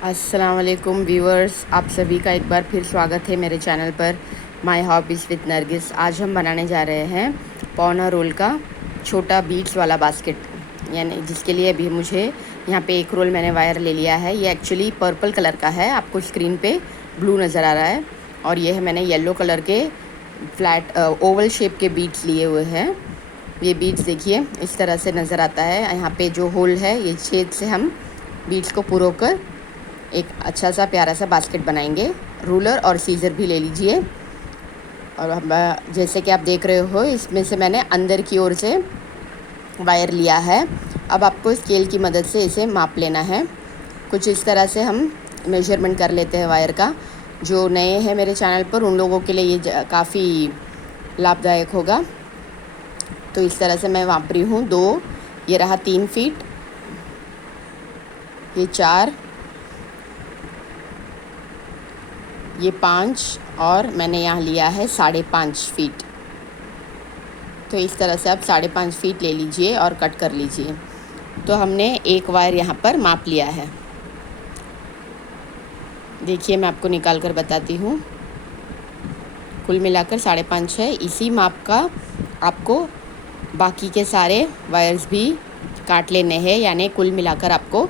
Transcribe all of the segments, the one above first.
अस्सलाम वालेकुम व्यूअर्स, आप सभी का एक बार फिर स्वागत है मेरे चैनल पर माय हॉबीज़ विद नरगिस। आज हम बनाने जा रहे हैं पौना रोल का छोटा बीट्स वाला बास्केट, यानी जिसके लिए अभी मुझे यहाँ पे एक रोल मैंने वायर ले लिया है। ये एक्चुअली पर्पल कलर का है, आपको स्क्रीन पे ब्लू नज़र आ रहा है, और ये है मैंने येलो कलर के फ्लैट ओवल शेप के बीट्स लिए हुए हैं। ये बीट्स देखिए इस तरह से नज़र आता है। यहाँ पे जो होल है ये छेद से हम बीट्स को पुरो कर एक अच्छा सा प्यारा सा बास्केट बनाएंगे। रूलर और सीज़र भी ले लीजिए। और हम जैसे कि आप देख रहे हो, इसमें से मैंने अंदर की ओर से वायर लिया है। अब आपको स्केल की मदद से इसे माप लेना है। कुछ इस तरह से हम मेजरमेंट कर लेते हैं वायर का। जो नए हैं मेरे चैनल पर उन लोगों के लिए ये काफ़ी लाभदायक होगा। तो इस तरह से मैं माप रही हूँ। 2, ये रहा 3 फीट, ये 4, ये 5, और मैंने यहाँ लिया है 5.5 फीट। तो इस तरह से आप 5.5 फीट ले लीजिए और कट कर लीजिए। तो हमने एक वायर यहाँ पर माप लिया है। देखिए मैं आपको निकाल कर बताती हूँ। कुल मिलाकर 5.5 है। इसी माप का आपको बाकी के सारे वायर्स भी काट लेने हैं, यानी कुल मिलाकर आपको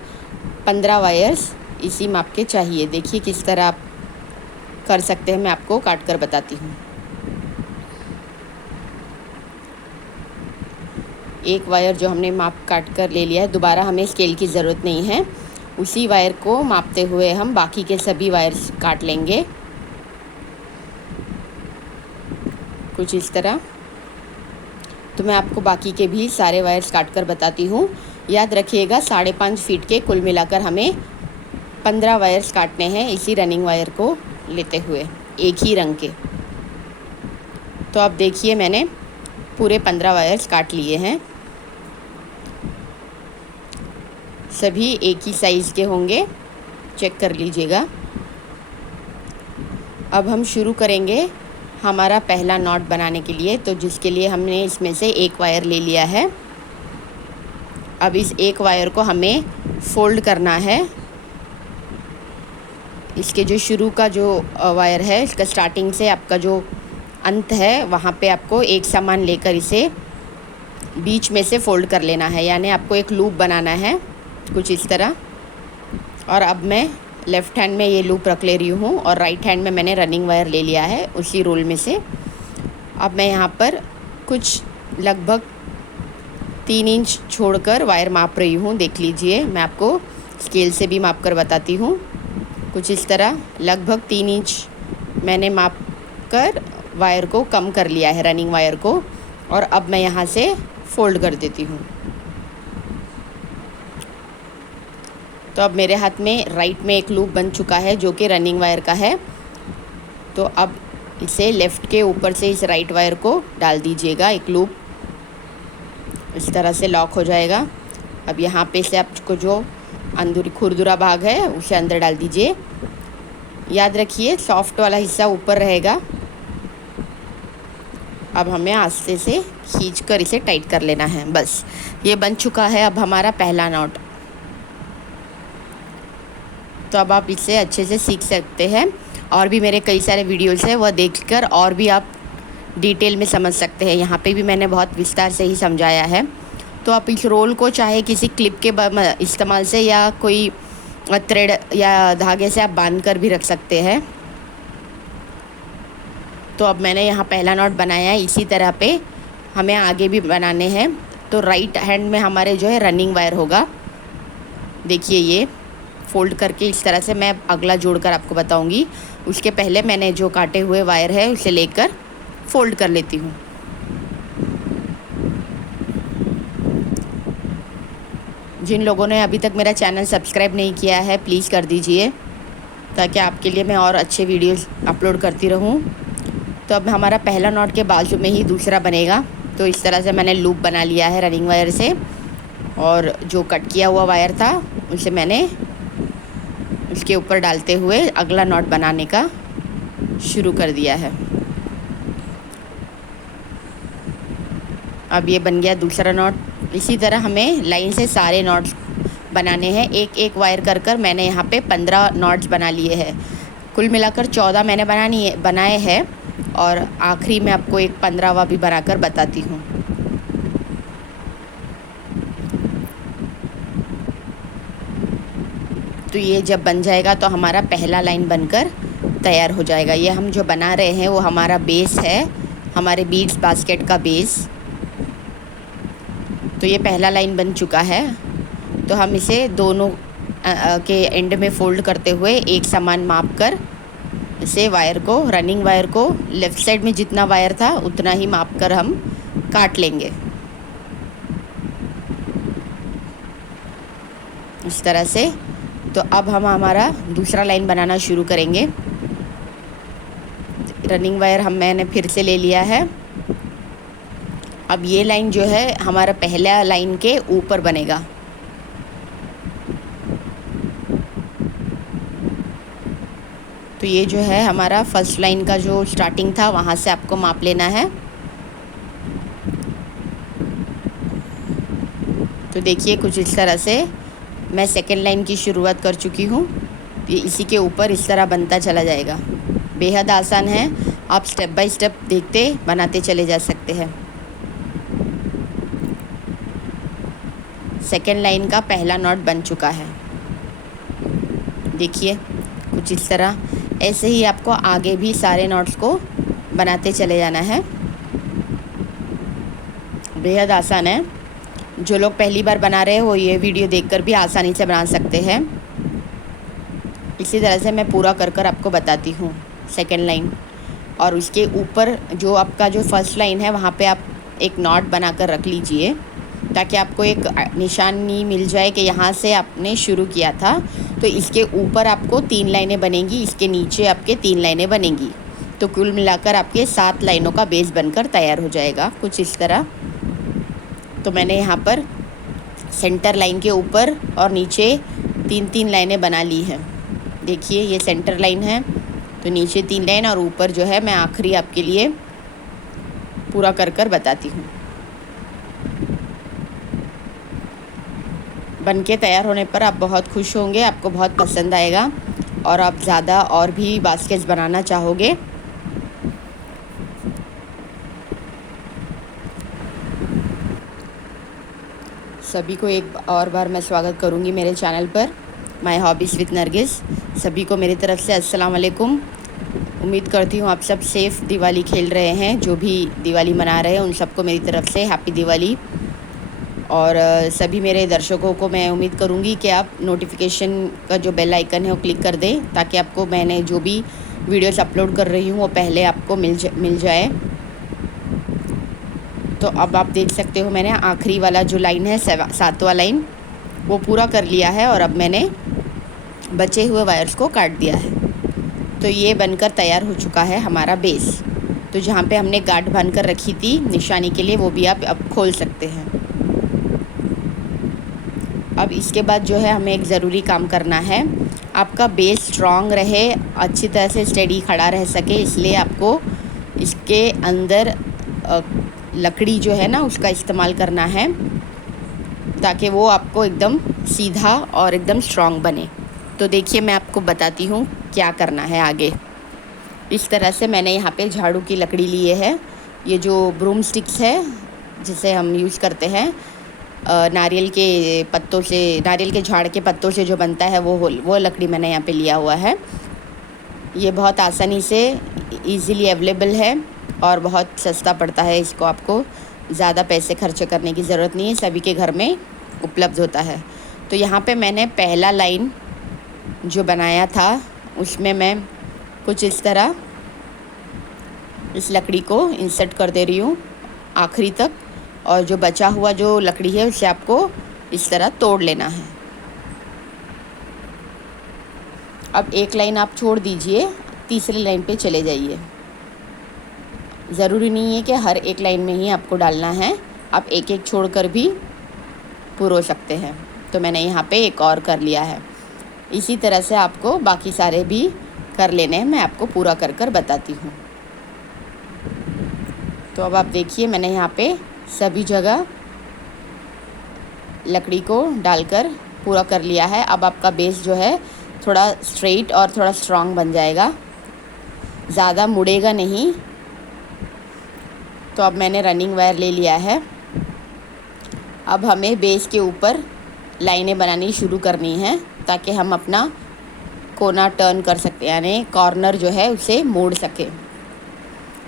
15 वायर्स इसी माप के चाहिए। देखिए किस तरह आप कर सकते हैं, मैं आपको काट कर बताती हूँ। एक वायर जो हमने माप काट कर ले लिया है, दोबारा हमें स्केल की ज़रूरत नहीं है। उसी वायर को मापते हुए हम बाकी के सभी वायर्स काट लेंगे, कुछ इस तरह। तो मैं आपको बाकी के भी सारे वायर्स काट कर बताती हूँ। याद रखिएगा 5.5 फीट के कुल मिलाकर हमें 15 वायर्स काटने हैं, इसी रनिंग वायर को लेते हुए, एक ही रंग के। तो अब देखिए मैंने पूरे 15 वायर्स काट लिए हैं। सभी एक ही साइज़ के होंगे, चेक कर लीजिएगा। अब हम शुरू करेंगे हमारा पहला नॉट बनाने के लिए, तो जिसके लिए हमने इसमें से एक वायर ले लिया है। अब इस एक वायर को हमें फोल्ड करना है। इसके जो शुरू का जो वायर है, इसका स्टार्टिंग से आपका जो अंत है वहाँ पे आपको एक समान लेकर इसे बीच में से फोल्ड कर लेना है, यानी आपको एक लूप बनाना है, कुछ इस तरह। और अब मैं लेफ़्ट हैंड में ये लूप रख ले रही हूँ और राइट हैंड में मैंने रनिंग वायर ले लिया है उसी रोल में से। अब मैं यहाँ पर कुछ लगभग 3 इंच छोड़कर वायर माप रही हूँ। देख लीजिए, मैं आपको स्केल से भी माप कर बताती हूँ। कुछ इस तरह लगभग 3 इंच मैंने माप कर वायर को कम कर लिया है, रनिंग वायर को। और अब मैं यहाँ से फोल्ड कर देती हूँ। तो अब मेरे हाथ में राइट में एक लूप बन चुका है जो कि रनिंग वायर का है। तो अब इसे लेफ़्ट के ऊपर से इस राइट वायर को डाल दीजिएगा, एक लूप इस तरह से लॉक हो जाएगा। अब यहाँ पे से आपको जो अंदर खुरदुरा भाग है उसे अंदर डाल दीजिए। याद रखिए सॉफ्ट वाला हिस्सा ऊपर रहेगा। अब हमें आस्ते से खींचकर इसे टाइट कर लेना है। बस ये बन चुका है अब हमारा पहला नॉट। तो अब आप इसे अच्छे से सीख सकते हैं, और भी मेरे कई सारे वीडियोस हैं, वह देखकर और भी आप डिटेल में समझ सकते हैं। यहाँ पे भी मैंने बहुत विस्तार से ही समझाया है। तो आप इस रोल को चाहे किसी क्लिप के इस्तेमाल से या कोई थ्रेड या धागे से आप बांध कर भी रख सकते हैं। तो अब मैंने यहाँ पहला नॉट बनाया है। इसी तरह पे हमें आगे भी बनाने हैं। तो राइट हैंड में हमारे जो है रनिंग वायर होगा। देखिए ये फोल्ड करके इस तरह से मैं अगला जोड़कर आपको बताऊंगी। उसके पहले मैंने जो काटे हुए वायर है उसे लेकर फोल्ड कर लेती हूँ। जिन लोगों ने अभी तक मेरा चैनल सब्सक्राइब नहीं किया है प्लीज़ कर दीजिए, ताकि आपके लिए मैं और अच्छे वीडियोस अपलोड करती रहूँ। तो अब हमारा पहला नॉट के बाजू में ही दूसरा बनेगा। तो इस तरह से मैंने लूप बना लिया है रनिंग वायर से, और जो कट किया हुआ वायर था उसे मैंने उसके ऊपर डालते हुए अगला नॉट बनाने का शुरू कर दिया है। अब ये बन गया दूसरा नॉट। इसी तरह हमें लाइन से सारे नॉट्स बनाने हैं। एक एक वायर कर कर मैंने यहाँ पे 15 नॉट्स बना लिए हैं। कुल मिलाकर 14 मैंने बनाए हैं और आखिरी में आपको एक 15वां भी बनाकर बताती हूँ। तो ये जब बन जाएगा तो हमारा पहला लाइन बनकर तैयार हो जाएगा। ये हम जो बना रहे हैं वो हमारा बेस है, हमारे बीड्स बास्केट का बेस। तो ये पहला लाइन बन चुका है। तो हम इसे दोनों के एंड में फोल्ड करते हुए एक समान माप कर इसे वायर को, रनिंग वायर को लेफ़्ट साइड में जितना वायर था उतना ही माप कर हम काट लेंगे इस तरह से। तो अब हम हमारा दूसरा लाइन बनाना शुरू करेंगे। रनिंग वायर मैंने फिर से ले लिया है। अब ये लाइन जो है हमारा पहला लाइन के ऊपर बनेगा। तो ये जो है हमारा फर्स्ट लाइन का जो स्टार्टिंग था वहाँ से आपको माप लेना है। तो देखिए कुछ इस तरह से मैं सेकेंड लाइन की शुरुआत कर चुकी हूँ। ये इसी के ऊपर इस तरह बनता चला जाएगा। बेहद आसान है, आप स्टेप बाय स्टेप देखते बनाते चले जा सकते हैं। सेकेंड लाइन का पहला नॉट बन चुका है। देखिए कुछ इस तरह। ऐसे ही आपको आगे भी सारे नॉट्स को बनाते चले जाना है। बेहद आसान है। जो लोग पहली बार बना रहे हैं वो ये वीडियो देखकर भी आसानी से बना सकते हैं। इसी तरह से मैं पूरा कर कर आपको बताती हूँ सेकेंड लाइन। और उसके ऊपर जो आपका जो फर्स्ट लाइन है वहाँ पे आप एक नॉट बनाकर रख लीजिए ताकि आपको एक निशानी मिल जाए कि यहाँ से आपने शुरू किया था। तो इसके ऊपर आपको 3 लाइनें बनेंगी, इसके नीचे आपके 3 लाइनें बनेंगी। तो कुल मिलाकर आपके 7 लाइनों का बेस बनकर तैयार हो जाएगा कुछ इस तरह। तो मैंने यहाँ पर सेंटर लाइन के ऊपर और नीचे 3-3 लाइनें बना ली हैं। देखिए ये सेंटर लाइन है, तो नीचे 3 लाइन और ऊपर जो है मैं आखिरी आपके लिए पूरा कर कर बताती हूँ। बन के तैयार होने पर आप बहुत खुश होंगे, आपको बहुत पसंद आएगा और आप ज़्यादा और भी बास्केट्स बनाना चाहोगे। सभी को एक और बार मैं स्वागत करूंगी मेरे चैनल पर माय हॉबीज़ विद नरगिस। सभी को मेरी तरफ से अस्सलाम वालेकुम। उम्मीद करती हूँ आप सब सेफ़ दिवाली खेल रहे हैं। जो भी दिवाली मना रहे हैं उन सबको मेरी तरफ से हैप्पी दिवाली। और सभी मेरे दर्शकों को मैं उम्मीद करूँगी कि आप नोटिफिकेशन का जो बेल आइकन है वो क्लिक कर दें ताकि आपको मैंने जो भी वीडियोस अपलोड कर रही हूँ वो पहले आपको मिल जाए। तो अब आप देख सकते हो मैंने आखिरी वाला जो लाइन है 7वां लाइन वो पूरा कर लिया है और अब मैंने बचे हुए वायर्स को काट दिया है। तो ये बनकर तैयार हो चुका है हमारा बेस। तो जहाँ पे हमने गांठ बांध कर रखी थी निशानी के लिए वो भी आप अब खोल सकते हैं। अब इसके बाद जो है हमें एक ज़रूरी काम करना है। आपका बेस स्ट्रॉन्ग रहे, अच्छी तरह से स्टेडी खड़ा रह सके, इसलिए आपको इसके अंदर लकड़ी जो है ना उसका इस्तेमाल करना है ताकि वो आपको एकदम सीधा और एकदम स्ट्रॉन्ग बने। तो देखिए मैं आपको बताती हूँ क्या करना है आगे। इस तरह से मैंने यहाँ पे झाड़ू की लकड़ी लिए है। ये जो ब्रूम स्टिक्स है जिसे हम यूज़ करते हैं नारियल के पत्तों से, नारियल के झाड़ के पत्तों से जो बनता है वो लकड़ी मैंने यहाँ पे लिया हुआ है। ये बहुत आसानी से इजीली अवेलेबल है और बहुत सस्ता पड़ता है। इसको आपको ज़्यादा पैसे खर्च करने की ज़रूरत नहीं है, सभी के घर में उपलब्ध होता है। तो यहाँ पे मैंने पहला लाइन जो बनाया था उसमें मैं कुछ इस तरह इस लकड़ी को इंसर्ट कर दे रही हूँ आखिरी तक, और जो बचा हुआ जो लकड़ी है उसे आपको इस तरह तोड़ लेना है। अब एक लाइन आप छोड़ दीजिए, तीसरी लाइन पे चले जाइए। ज़रूरी नहीं है कि हर एक लाइन में ही आपको डालना है, आप एक एक छोड़कर भी पुरो सकते हैं। तो मैंने यहाँ पे एक और कर लिया है। इसी तरह से आपको बाकी सारे भी कर लेने हैं, मैं आपको पूरा कर कर बताती हूँ। तो अब आप देखिए मैंने यहाँ पे सभी जगह लकड़ी को डालकर पूरा कर लिया है। अब आपका बेस जो है थोड़ा स्ट्रेट और थोड़ा स्ट्रॉन्ग बन जाएगा, ज़्यादा मुड़ेगा नहीं। तो अब मैंने रनिंग वायर ले लिया है। अब हमें बेस के ऊपर लाइनें बनानी शुरू करनी है ताकि हम अपना कोना टर्न कर सकते हैं, यानी कॉर्नर जो है उसे मोड़ सके।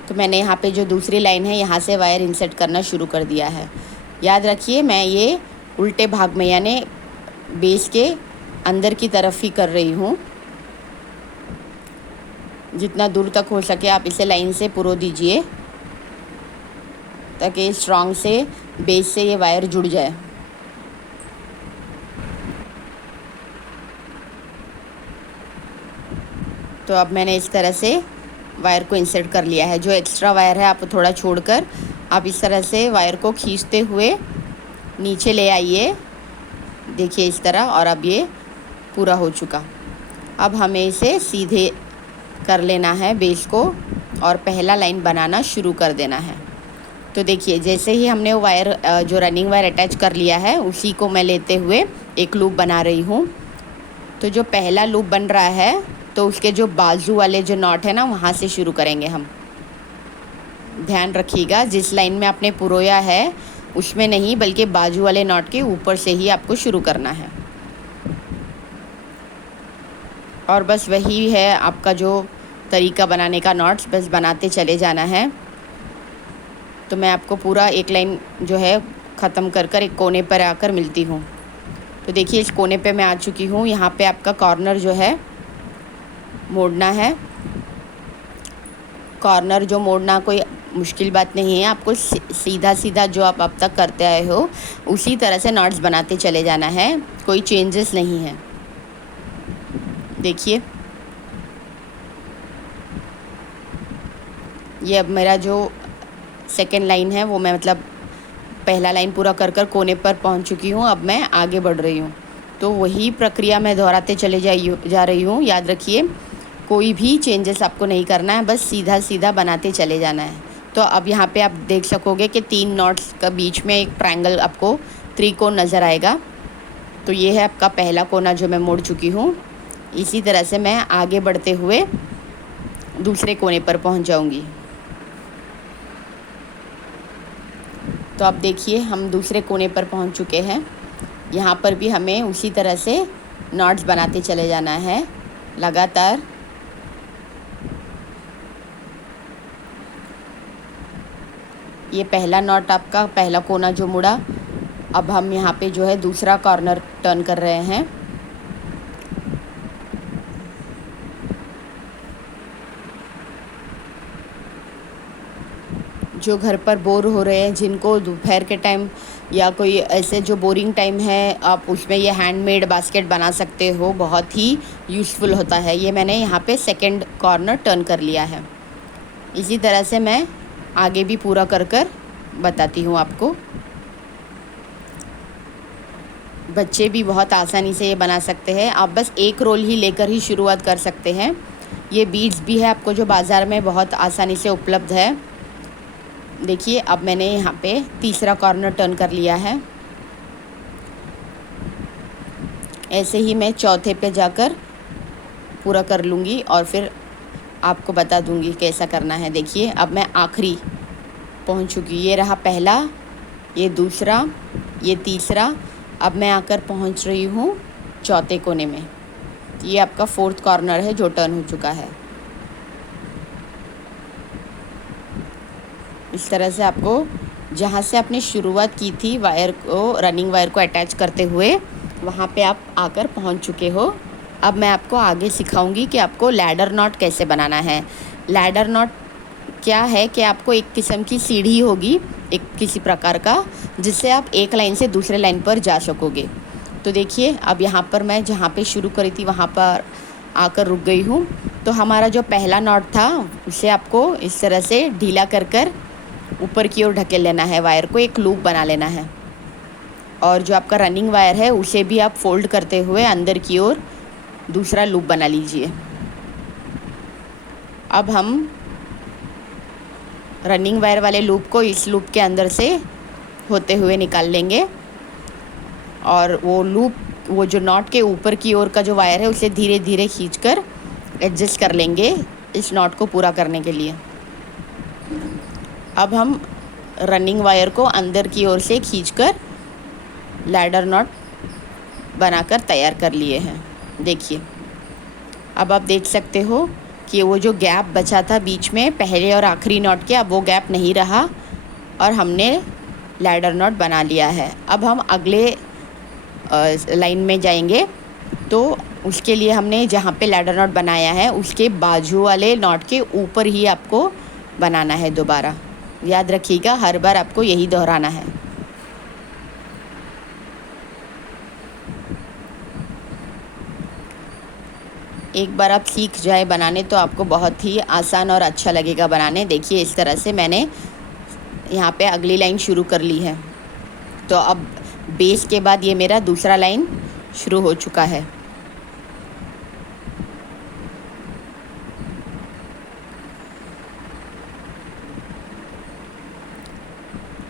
तो मैंने यहाँ पे जो दूसरी लाइन है यहाँ से वायर इंसर्ट करना शुरू कर दिया है। याद रखिए मैं ये उल्टे भाग में यानी बेस के अंदर की तरफ ही कर रही हूँ। जितना दूर तक हो सके आप इसे लाइन से पुरो दीजिए ताकि स्ट्रॉन्ग से बेस से ये वायर जुड़ जाए। तो अब मैंने इस तरह से वायर को इंसर्ट कर लिया है। जो एक्स्ट्रा वायर है आप थोड़ा छोड़कर आप इस तरह से वायर को खींचते हुए नीचे ले आइए, देखिए इस तरह। और अब ये पूरा हो चुका। अब हमें इसे सीधे कर लेना है बेस को और पहला लाइन बनाना शुरू कर देना है। तो देखिए जैसे ही हमने वो वायर जो रनिंग वायर अटैच कर लिया है उसी को मैं लेते हुए एक लूप बना रही हूँ। तो जो पहला लूप बन रहा है तो उसके जो बाजू वाले जो नॉट है ना वहाँ से शुरू करेंगे हम। ध्यान रखिएगा जिस लाइन में आपने पुरोया है उसमें नहीं बल्कि बाजू वाले नॉट के ऊपर से ही आपको शुरू करना है। और बस वही है आपका जो तरीका बनाने का, नॉट्स बस बनाते चले जाना है। तो मैं आपको पूरा एक लाइन जो है ख़त्म कर कर एक कोने पर आकर मिलती हूँ। तो देखिए इस कोने पे मैं आ चुकी हूँ। यहाँ पे आपका कॉर्नर जो है मोड़ना है। कॉर्नर जो मोड़ना कोई मुश्किल बात नहीं है, आपको सीधा सीधा जो आप अब तक करते आए हो उसी तरह से नॉट्स बनाते चले जाना है, कोई चेंजेस नहीं है। देखिए ये अब मेरा जो सेकेंड लाइन है वो मैं मतलब पहला लाइन पूरा कर कर कोने पर पहुंच चुकी हूँ। अब मैं आगे बढ़ रही हूँ। तो वही प्रक्रिया मैं दोहराते चले जा रही हूँ। याद रखिए कोई भी चेंजेस आपको नहीं करना है, बस सीधा सीधा बनाते चले जाना है। तो अब यहाँ पे आप देख सकोगे कि 3 नॉट्स का बीच में एक ट्रायंगल आपको त्रिकोण नज़र आएगा। तो ये है आपका पहला कोना जो मैं मोड़ चुकी हूँ। इसी तरह से मैं आगे बढ़ते हुए दूसरे कोने पर पहुँच जाऊँगी। तो अब देखिए हम दूसरे कोने पर पहुँच चुके हैं। यहाँ पर भी हमें उसी तरह से नॉट्स बनाते चले जाना है लगातार। ये पहला नॉट आपका पहला कोना जो मुड़ा। अब हम यहाँ पे जो है दूसरा कॉर्नर टर्न कर रहे हैं। जो घर पर बोर हो रहे हैं, जिनको दोपहर के टाइम या कोई ऐसे जो बोरिंग टाइम है, आप उसमें ये हैंडमेड बास्केट बना सकते हो, बहुत ही यूज़फुल होता है। ये मैंने यहाँ पे सेकंड कॉर्नर टर्न कर लिया है। इसी तरह से मैं आगे भी पूरा कर कर बताती हूँ आपको। बच्चे भी बहुत आसानी से ये बना सकते हैं। आप बस एक रोल ही लेकर ही शुरुआत कर सकते हैं। ये बीड्स भी है आपको जो बाज़ार में बहुत आसानी से उपलब्ध है। देखिए अब मैंने यहाँ पे तीसरा कॉर्नर टर्न कर लिया है। ऐसे ही मैं चौथे पे जाकर पूरा कर लूँगी और फिर आपको बता दूँगी कैसा करना है। देखिए अब मैं आखिरी पहुँच चुकी। ये रहा पहला, ये दूसरा, ये तीसरा। अब मैं आकर पहुँच रही हूँ चौथे कोने में। ये आपका 4th कॉर्नर है जो टर्न हो चुका है। इस तरह से आपको जहाँ से आपने शुरुआत की थी वायर को, रनिंग वायर को अटैच करते हुए, वहाँ पे आप आकर पहुँच चुके हो। अब मैं आपको आगे सिखाऊंगी कि आपको लैडर नॉट कैसे बनाना है। लैडर नॉट क्या है कि आपको एक किस्म की सीढ़ी होगी एक किसी प्रकार का, जिससे आप एक लाइन से दूसरे लाइन पर जा सकोगे। तो देखिए अब यहाँ पर मैं जहाँ पे शुरू करी थी वहाँ पर आकर रुक गई हूँ। तो हमारा जो पहला नॉट था उसे आपको इस तरह से ढीला कर कर ऊपर की ओर ढकेल लेना है, वायर को एक लूप बना लेना है। और जो आपका रनिंग वायर है उसे भी आप फोल्ड करते हुए अंदर की ओर दूसरा लूप बना लीजिए। अब हम रनिंग वायर वाले लूप को इस लूप के अंदर से होते हुए निकाल लेंगे और वो लूप वो जो नॉट के ऊपर की ओर का जो वायर है उसे धीरे धीरे खींचकर एडजस्ट कर लेंगे इस नॉट को पूरा करने के लिए। अब हम रनिंग वायर को अंदर की ओर से खींचकर लैडर नॉट बनाकर तैयार कर लिए हैं। देखिए, अब आप देख सकते हो कि वो जो गैप बचा था बीच में पहले और आखिरी नॉट के, अब वो गैप नहीं रहा और हमने लैडर नॉट बना लिया है। अब हम अगले लाइन में जाएंगे, तो उसके लिए हमने जहाँ पे लैडर नॉट बनाया है उसके बाजू वाले नॉट के ऊपर ही आपको बनाना है दोबारा। याद रखिएगा, हर बार आपको यही दोहराना है। एक बार आप सीख जाए बनाने तो आपको बहुत ही आसान और अच्छा लगेगा बनाने। देखिए, इस तरह से मैंने यहाँ पे अगली लाइन शुरू कर ली है। तो अब बेस के बाद ये मेरा दूसरा लाइन शुरू हो चुका है।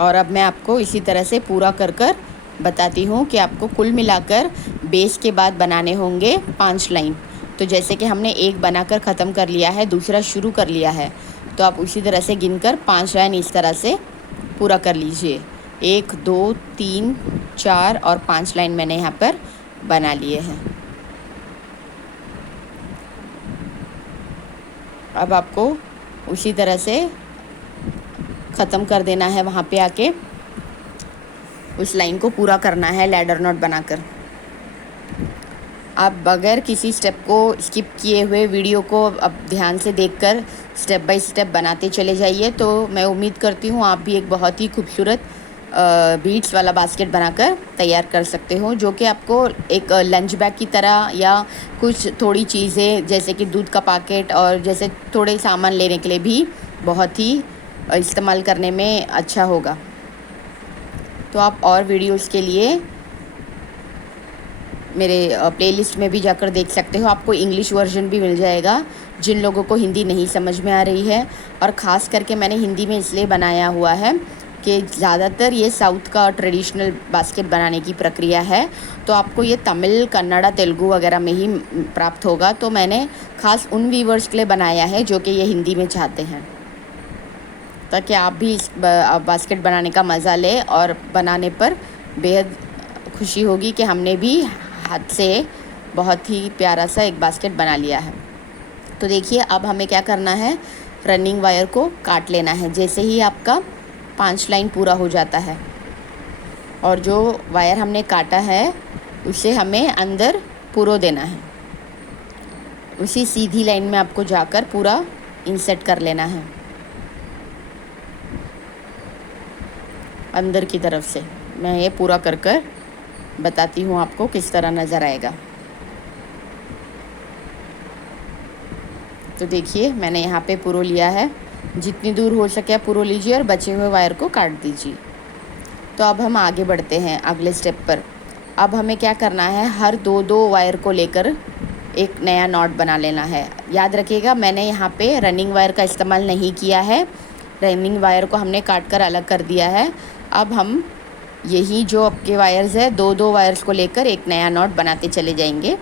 और अब मैं आपको इसी तरह से पूरा कर बताती हूँ कि आपको कुल मिलाकर बेस के बाद बनाने होंगे 5 लाइन। तो जैसे कि हमने एक बनाकर ख़त्म कर लिया है, दूसरा शुरू कर लिया है, तो आप उसी तरह से गिनकर 5 लाइन इस तरह से पूरा कर लीजिए। 1 2 3 4 और 5 लाइन मैंने यहाँ पर बना लिए हैं। अब आपको उसी तरह से ख़त्म कर देना है, वहाँ पे आके उस लाइन को पूरा करना है लैडर नॉट बनाकर। आप बगैर किसी स्टेप को स्किप किए हुए वीडियो को अब ध्यान से देखकर स्टेप बाय स्टेप बनाते चले जाइए। तो मैं उम्मीद करती हूँ आप भी एक बहुत ही खूबसूरत बीड्स वाला बास्केट बनाकर तैयार कर सकते हो, जो कि आपको एक लंच बैग की तरह या कुछ थोड़ी चीज़ें जैसे कि दूध का पैकेट और जैसे थोड़े सामान लेने के लिए भी बहुत ही इस्तेमाल करने में अच्छा होगा। तो आप और वीडियोस के लिए मेरे प्लेलिस्ट में भी जाकर देख सकते हो। आपको इंग्लिश वर्जन भी मिल जाएगा जिन लोगों को हिंदी नहीं समझ में आ रही है। और ख़ास करके मैंने हिंदी में इसलिए बनाया हुआ है कि ज़्यादातर ये साउथ का ट्रेडिशनल बास्केट बनाने की प्रक्रिया है, तो आपको ये तमिल, कन्नड़ा, तेलुगु वगैरह में ही प्राप्त होगा। तो मैंने ख़ास उन व्यूवर्स के लिए बनाया है जो कि ये हिंदी में चाहते हैं, ताकि आप भी इस बास्केट बनाने का मज़ा लें और बनाने पर बेहद खुशी होगी कि हमने भी हाथ से बहुत ही प्यारा सा एक बास्केट बना लिया है। तो देखिए, अब हमें क्या करना है, रनिंग वायर को काट लेना है। जैसे ही आपका 5 लाइन पूरा हो जाता है और जो वायर हमने काटा है उसे हमें अंदर पुरो देना है। उसी सीधी लाइन में आपको जाकर पूरा इंसर्ट कर लेना है अंदर की तरफ से। मैं ये पूरा कर बताती हूँ आपको किस तरह नज़र आएगा। तो देखिए, मैंने यहाँ पे पुरो लिया है। जितनी दूर हो सके पुरो लीजिए और बचे हुए वायर को काट दीजिए। तो अब हम आगे बढ़ते हैं अगले स्टेप पर। अब हमें क्या करना है, हर 2-2 वायर को लेकर एक नया नॉट बना लेना है। याद रखिएगा, मैंने यहाँ पे रनिंग वायर का इस्तेमाल नहीं किया है। रनिंग वायर को हमने काट कर अलग कर दिया है। अब हम यही जो आपके वायर्स है, 2-2 वायर्स को लेकर एक नया नॉट बनाते चले जाएंगे,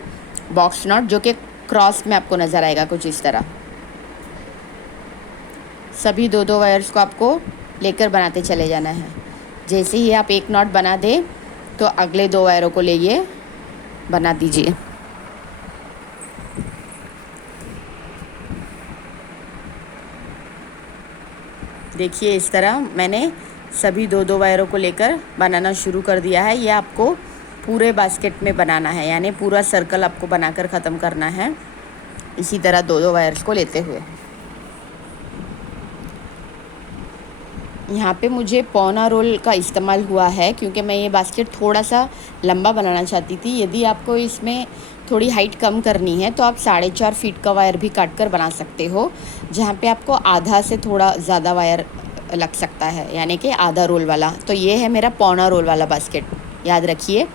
बॉक्स नॉट, जो कि क्रॉस में आपको नज़र आएगा कुछ इस तरह। सभी 2-2 वायर्स को आपको लेकर बनाते चले जाना है। जैसे ही आप एक नॉट बना दें तो अगले 2 वायरों को लेके बना दीजिए। देखिए, इस तरह मैंने सभी 2-2 वायरों को लेकर बनाना शुरू कर दिया है। ये आपको पूरे बास्केट में बनाना है, यानी पूरा सर्कल आपको बनाकर ख़त्म करना है इसी तरह 2-2 वायर्स को लेते हुए। यहाँ पे मुझे पौना रोल का इस्तेमाल हुआ है क्योंकि मैं ये बास्केट थोड़ा सा लंबा बनाना चाहती थी। यदि आपको इसमें थोड़ी हाइट कम करनी है तो आप 4.5 फीट का वायर भी काट कर बना सकते हो, जहाँ पे आपको आधा से थोड़ा ज़्यादा वायर लग सकता है, यानी कि आधा रोल वाला। तो ये है मेरा पौना रोल वाला बास्केट। याद रखिए,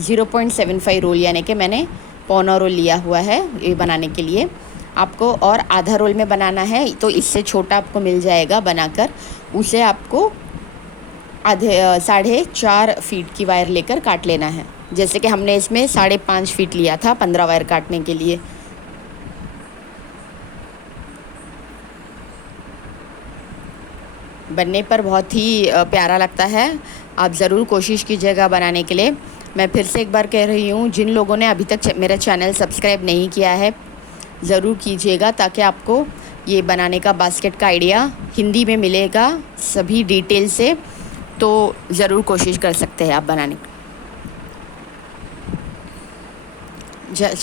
0.75 रोल, यानी कि मैंने पौना रोल लिया हुआ है ये बनाने के लिए। आपको और आधा रोल में बनाना है तो इससे छोटा आपको मिल जाएगा बनाकर। उसे आपको 4.5 फीट की वायर लेकर काट लेना है। जैसे कि हमने इसमें 5.5 फीट लिया था 15 वायर काटने के लिए। बनने पर बहुत ही प्यारा लगता है। आप ज़रूर कोशिश कीजिएगा बनाने के लिए। मैं फिर से एक बार कह रही हूँ, जिन लोगों ने अभी तक मेरा चैनल सब्सक्राइब नहीं किया है ज़रूर कीजिएगा, ताकि आपको ये बनाने का बास्केट का आइडिया हिंदी में मिलेगा सभी डिटेल से। तो ज़रूर कोशिश कर सकते हैं आप बनाने की।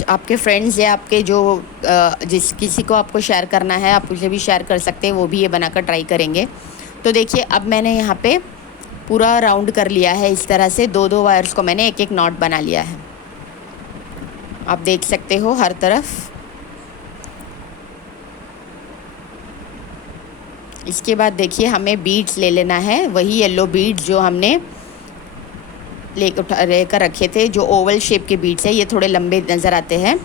आपके फ्रेंड्स या आपके जो जिस किसी को आपको शेयर करना है आप उसे भी शेयर कर सकते हैं, वो भी ये बनाकर ट्राई करेंगे। तो देखिए अब मैंने यहाँ पे पूरा राउंड कर लिया है। इस तरह से 2-2 वायर्स को मैंने एक-एक नॉट बना लिया है। आप देख सकते हो हर तरफ। इसके बाद देखिए हमें बीड्स ले लेना है, वही येलो बीड्स जो हमने लेकर रखे थे, जो ओवल शेप के बीड्स है। ये थोड़े लंबे नज़र आते हैं।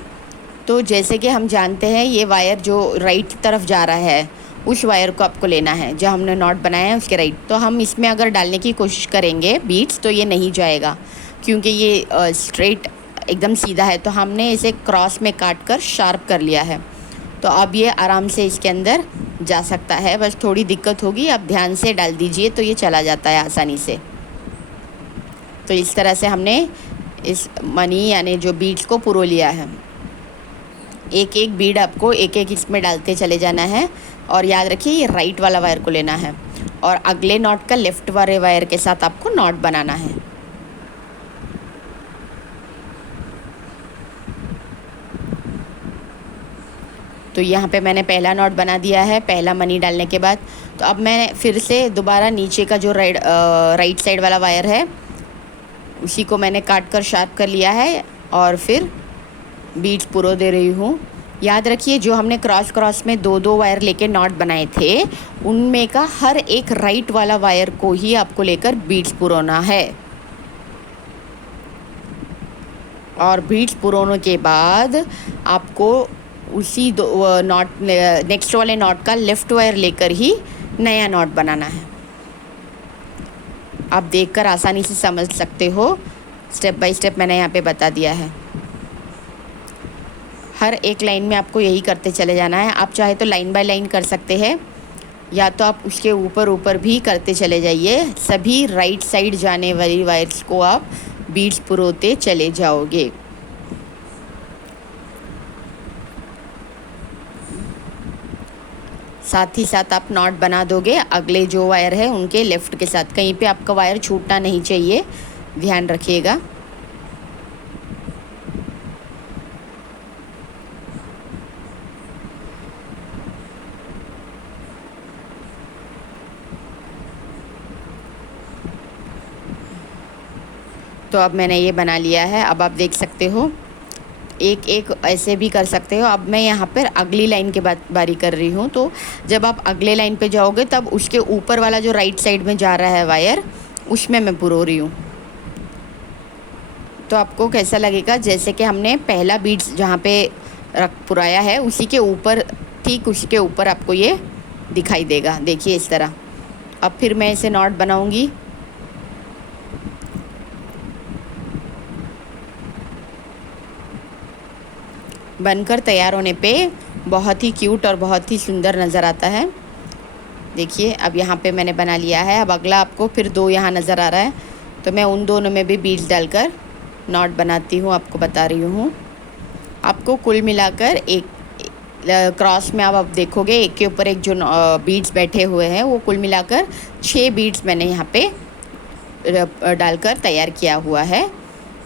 तो जैसे कि हम जानते हैं ये वायर जो राइट तरफ जा रहा है उस वायर को आपको लेना है, जो हमने नॉट बनाया है उसके राइट। तो हम इसमें अगर डालने की कोशिश करेंगे बीड्स तो ये नहीं जाएगा, क्योंकि ये स्ट्रेट एकदम सीधा है। तो हमने इसे क्रॉस में काट कर शार्प कर लिया है। तो अब ये आराम से इसके अंदर जा सकता है। बस थोड़ी दिक्कत होगी, आप ध्यान से डाल दीजिए तो ये चला जाता है आसानी से। तो इस तरह से हमने इस मनी यानी जो बीड्स को पुरो लिया है। एक एक बीड आपको एक एक इसमें डालते चले जाना है। और याद रखिए ये राइट वाला वायर को लेना है और अगले नॉट का लेफ़्ट वाले वायर के साथ आपको नॉट बनाना है। तो यहाँ पे मैंने पहला नॉट बना दिया है पहला मनी डालने के बाद। तो अब मैं फिर से दोबारा नीचे का जो राइट साइड वाला वायर है उसी को मैंने काट कर शार्प कर लिया है और फिर बीड्स पुरो दे रही हूँ। याद रखिए जो हमने क्रॉस में 2-2 वायर लेके नॉट बनाए थे उनमें का हर एक राइट वाला वायर को ही आपको लेकर बीड्स पुरोना है। और बीड्स पुरोने के बाद आपको उसी नॉट नेक्स्ट वाले नॉट का लेफ़्ट वायर लेकर ही नया नॉट बनाना है। आप देखकर आसानी से समझ सकते हो, स्टेप बाय स्टेप मैंने यहाँ पे बता दिया है। हर एक लाइन में आपको यही करते चले जाना है। आप चाहे तो लाइन बाय लाइन कर सकते हैं या तो आप उसके ऊपर भी करते चले जाइए। सभी राइट साइड जाने वाली वायर्स को आप बीड्स पुरोते चले जाओगे। साथ ही साथ आप नॉट बना दोगे अगले जो वायर है उनके लेफ़्ट के साथ। कहीं पे आपका वायर छूटना नहीं चाहिए, ध्यान रखिएगा। तो अब मैंने ये बना लिया है। अब आप देख सकते हो एक एक ऐसे भी कर सकते हो। अब मैं यहाँ पर अगली लाइन के बाद बारी कर रही हूँ। तो जब आप अगले लाइन पे जाओगे तब उसके ऊपर वाला जो राइट साइड में जा रहा है वायर उसमें मैं पुरो रही हूँ। तो आपको कैसा लगेगा, जैसे कि हमने पहला बीड्स जहाँ पे पुराया है उसी के ऊपर, ठीक उसी के ऊपर आपको ये दिखाई देगा। देखिए इस तरह। अब फिर मैं इसे नॉट बनाऊँगी। बनकर तैयार होने पे बहुत ही क्यूट और बहुत ही सुंदर नज़र आता है। देखिए अब यहाँ पे मैंने बना लिया है। अब अगला आपको फिर 2 यहाँ नज़र आ रहा है, तो मैं उन दोनों में भी बीड्स डालकर नॉट बनाती हूँ, आपको बता रही हूँ। आपको कुल मिलाकर एक क्रॉस में अब आप देखोगे एक के ऊपर एक जो बीड्स बैठे हुए हैं वो कुल मिलाकर 6 बीड्स मैंने यहाँ पे डालकर तैयार किया हुआ है।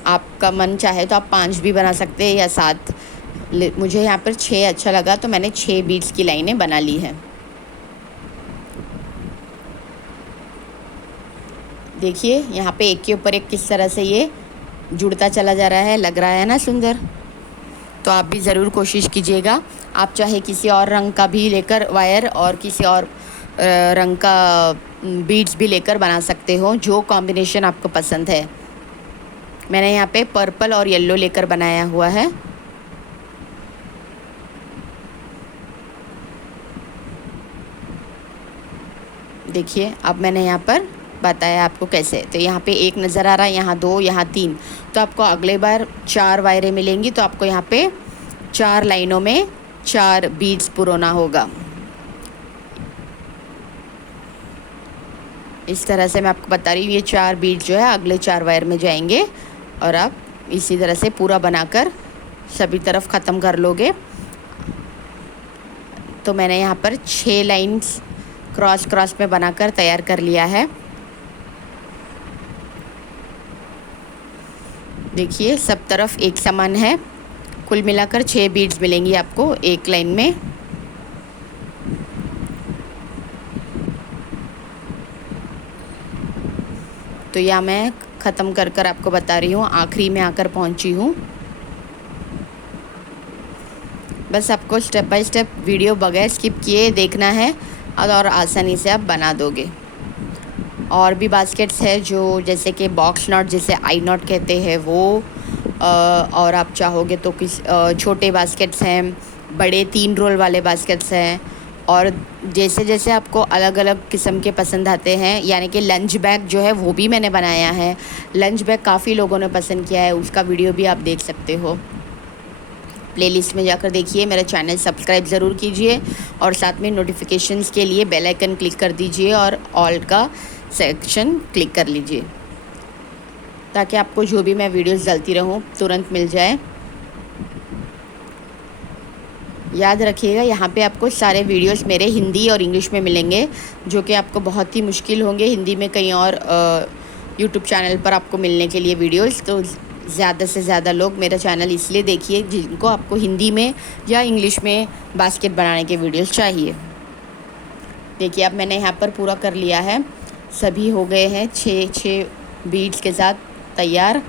आपका मन चाहे तो आप 5 भी बना सकते हैं या 7। मुझे यहाँ पर 6 अच्छा लगा तो मैंने 6 बीड्स की लाइनें बना ली है। देखिए यहाँ पे एक के ऊपर एक किस तरह से ये जुड़ता चला जा रहा है, लग रहा है ना सुंदर। तो आप भी ज़रूर कोशिश कीजिएगा। आप चाहे किसी और रंग का भी लेकर वायर और किसी और रंग का बीड्स भी लेकर बना सकते हो, जो कॉम्बिनेशन आपको पसंद है। मैंने यहाँ पे पर्पल और येलो लेकर बनाया हुआ है। देखिए अब मैंने यहाँ पर बताया आपको कैसे। तो यहाँ पे 1 नज़र आ रहा है, यहाँ 2, यहाँ 3, तो आपको अगले बार 4 वायरें मिलेंगी, तो आपको यहाँ पे 4 लाइनों में 4 बीड्स पुरोना होगा। इस तरह से मैं आपको बता रही हूँ, ये 4 बीड्स जो है अगले 4 वायर में जाएंगे और आप इसी तरह से पूरा बनाकर सभी तरफ ख़त्म कर लोगे। तो मैंने यहाँ पर 6 लाइन्स क्रॉस में बनाकर तैयार कर लिया है। देखिए सब तरफ एक समान है। कुल मिलाकर 6 बीड्स मिलेंगी आपको एक लाइन में। तो यह मैं ख़त्म कर आपको बता रही हूँ, आखिरी में आकर पहुँची हूँ। बस आपको स्टेप बाय स्टेप वीडियो बगैर स्किप किए देखना है और आसानी से आप बना दोगे। और भी बास्केट्स है जो जैसे कि बॉक्स नॉट, जिसे आई नॉट कहते हैं वो, और आप चाहोगे तो छोटे बास्केट्स हैं, बड़े 3 रोल वाले बास्केट्स हैं, और जैसे जैसे आपको अलग अलग किस्म के पसंद आते हैं। यानी कि लंच बैग जो है वो भी मैंने बनाया है। लंच बैग काफ़ी लोगों ने पसंद किया है, उसका वीडियो भी आप देख सकते हो। प्लेलिस्ट में जाकर देखिए। मेरा चैनल सब्सक्राइब ज़रूर कीजिए और साथ में नोटिफिकेशंस के लिए बेल आइकन क्लिक कर दीजिए और ऑल का सेक्शन क्लिक कर लीजिए, ताकि आपको जो भी मैं वीडियोस डालती रहूँ तुरंत मिल जाए। याद रखिएगा, यहाँ पे आपको सारे वीडियोस मेरे हिंदी और इंग्लिश में मिलेंगे, जो कि आपको बहुत ही मुश्किल होंगे हिंदी में कहीं और यूट्यूब चैनल पर आपको मिलने के लिए वीडियोस। तो ज़्यादा से ज़्यादा लोग मेरा चैनल इसलिए देखिए जिनको आपको हिंदी में या इंग्लिश में बास्केट बनाने के वीडियोस चाहिए। देखिए अब मैंने यहाँ पर पूरा कर लिया है, सभी हो गए हैं 6 बीड्स के साथ तैयार।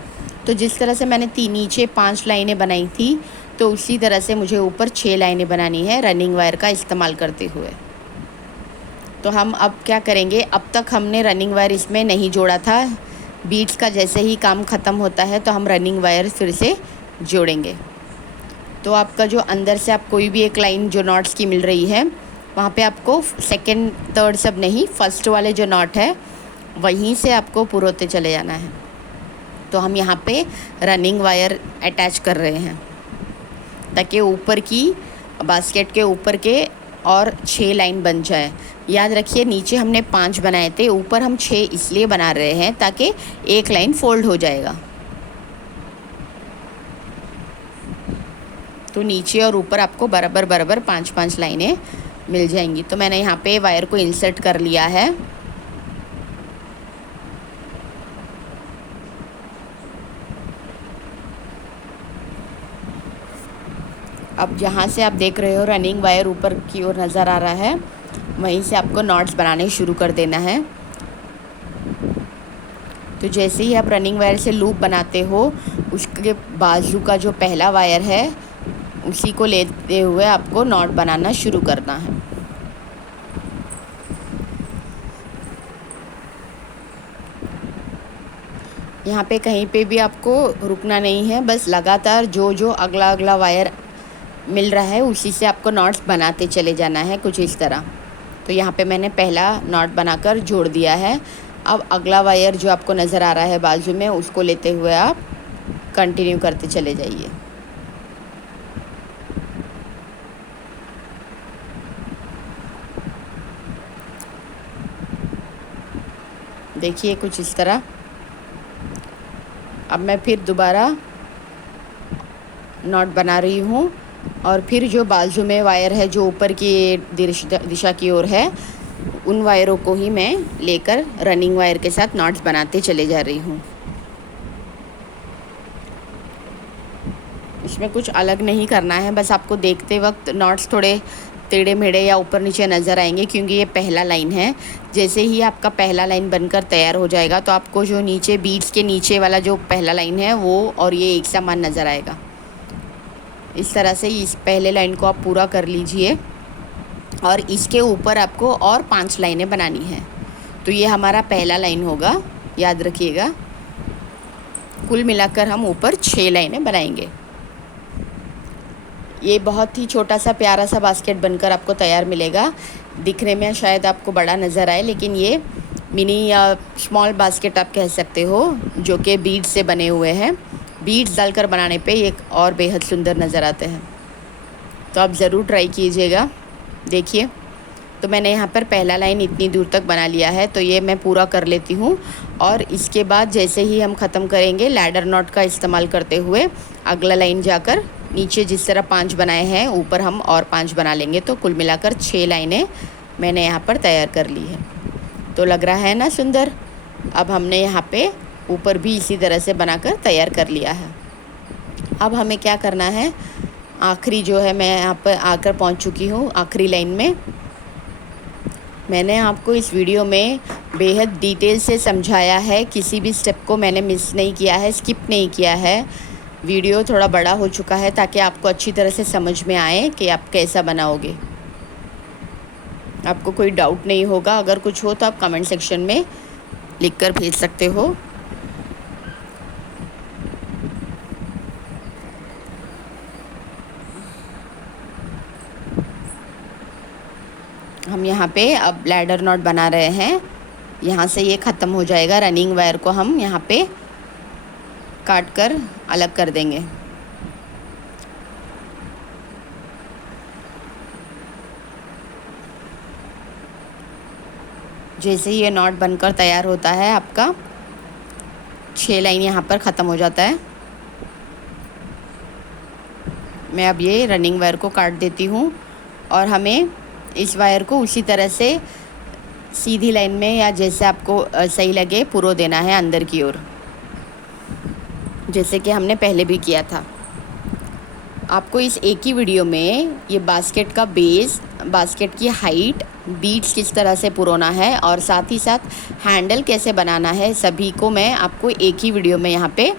तो जिस तरह से मैंने नीचे 5 लाइनें बनाई थी, तो उसी तरह से मुझे ऊपर 6 लाइनें बनानी है रनिंग वायर का इस्तेमाल करते हुए। तो हम अब क्या करेंगे, अब तक हमने रनिंग वायर इसमें नहीं जोड़ा था। बीड्स का जैसे ही काम ख़त्म होता है तो हम रनिंग वायर फिर से जोड़ेंगे। तो आपका जो अंदर से आप कोई भी एक लाइन जो नॉट्स की मिल रही है, वहाँ पे आपको सेकंड थर्ड सब नहीं, फर्स्ट वाले जो नॉट है वहीं से आपको पुरोते चले जाना है। तो हम यहाँ पे रनिंग वायर अटैच कर रहे हैं ताकि ऊपर की बास्केट के ऊपर के और 6 लाइन बन जाए। याद रखिए नीचे हमने 5 बनाए थे, ऊपर हम 6 इसलिए बना रहे हैं ताकि एक लाइन फोल्ड हो जाएगा। तो नीचे और ऊपर आपको बराबर 5 लाइनें मिल जाएंगी। तो मैंने यहाँ पे वायर को इंसर्ट कर लिया है। अब जहाँ से आप देख रहे हो रनिंग वायर ऊपर की ओर नज़र आ रहा है, वहीं से आपको नॉट्स बनाने शुरू कर देना है। तो जैसे ही आप रनिंग वायर से लूप बनाते हो, उसके बाजू का जो पहला वायर है उसी को लेते हुए आपको नॉट बनाना शुरू करना है। यहाँ पे कहीं पे भी आपको रुकना नहीं है, बस लगातार जो अगला वायर मिल रहा है उसी से आपको नॉट्स बनाते चले जाना है, कुछ इस तरह। तो यहाँ पे मैंने पहला नॉट बनाकर जोड़ दिया है। अब अगला वायर जो आपको नज़र आ रहा है बाजू में, उसको लेते हुए आप कंटिन्यू करते चले जाइए। देखिए कुछ इस तरह। अब मैं फिर दोबारा नॉट बना रही हूँ और फिर जो बाजू में वायर है जो ऊपर की दिशा की ओर है, उन वायरों को ही मैं लेकर रनिंग वायर के साथ नॉट्स बनाते चले जा रही हूँ। इसमें कुछ अलग नहीं करना है, बस आपको देखते वक्त नॉट्स थोड़े टेढ़े मेढ़े या ऊपर नीचे नज़र आएंगे, क्योंकि ये पहला लाइन है। जैसे ही आपका पहला लाइन बनकर तैयार हो जाएगा तो आपको जो नीचे बीड्स के नीचे वाला जो पहला लाइन है वो और ये एक समान नज़र आएगा। इस तरह से इस पहले लाइन को आप पूरा कर लीजिए और इसके ऊपर आपको और 5 लाइनें बनानी हैं। तो ये हमारा पहला लाइन होगा, याद रखिएगा। कुल मिलाकर हम ऊपर 6 लाइनें बनाएंगे। ये बहुत ही छोटा सा प्यारा सा बास्केट बनकर आपको तैयार मिलेगा। दिखने में शायद आपको बड़ा नज़र आए, लेकिन ये मिनी या स्मॉल बास्केट आप कह सकते हो, जो कि बीड्स से बने हुए हैं। बीड्स डालकर बनाने पे ये और बेहद सुंदर नज़र आते हैं, तो आप ज़रूर ट्राई कीजिएगा। देखिए, तो मैंने यहाँ पर पहला लाइन इतनी दूर तक बना लिया है, तो ये मैं पूरा कर लेती हूँ। और इसके बाद जैसे ही हम ख़त्म करेंगे, लैडर नॉट का इस्तेमाल करते हुए अगला लाइन जाकर नीचे जिस तरह 5 बनाए हैं, ऊपर हम और 5 बना लेंगे। तो कुल मिलाकर 6 लाइनें मैंने यहाँ पर तैयार कर ली है। तो लग रहा है ना सुंदर। अब हमने यहाँ पे ऊपर भी इसी तरह से बनाकर तैयार कर लिया है। अब हमें क्या करना है, आखिरी जो है, मैं यहाँ पर आकर पहुँच चुकी हूँ आखिरी लाइन में। मैंने आपको इस वीडियो में बेहद डिटेल से समझाया है, किसी भी स्टेप को मैंने मिस नहीं किया है, स्किप नहीं किया है। वीडियो थोड़ा बड़ा हो चुका है ताकि आपको अच्छी तरह से समझ में आए कि आप कैसा बनाओगे। आपको कोई डाउट नहीं होगा। अगर कुछ हो तो आप कमेंट सेक्शन में लिखकर भेज सकते हो। हम यहाँ पे अब लैडर नॉट बना रहे हैं। यहाँ से ये ख़त्म हो जाएगा। रनिंग वायर को हम यहाँ पे काट कर अलग कर देंगे। जैसे ही ये नॉट बनकर तैयार होता है, आपका 6 लाइन यहाँ पर ख़त्म हो जाता है। मैं अब ये रनिंग वायर को काट देती हूँ और हमें इस वायर को उसी तरह से सीधी लाइन में या जैसे आपको सही लगे पुरो देना है अंदर की ओर, जैसे कि हमने पहले भी किया था। आपको इस एक ही वीडियो में ये बास्केट का बेस, बास्केट की हाइट, बीड्स किस तरह से पुरोना है और साथ ही साथ हैंडल कैसे बनाना है, सभी को मैं आपको एक ही वीडियो में यहाँ पे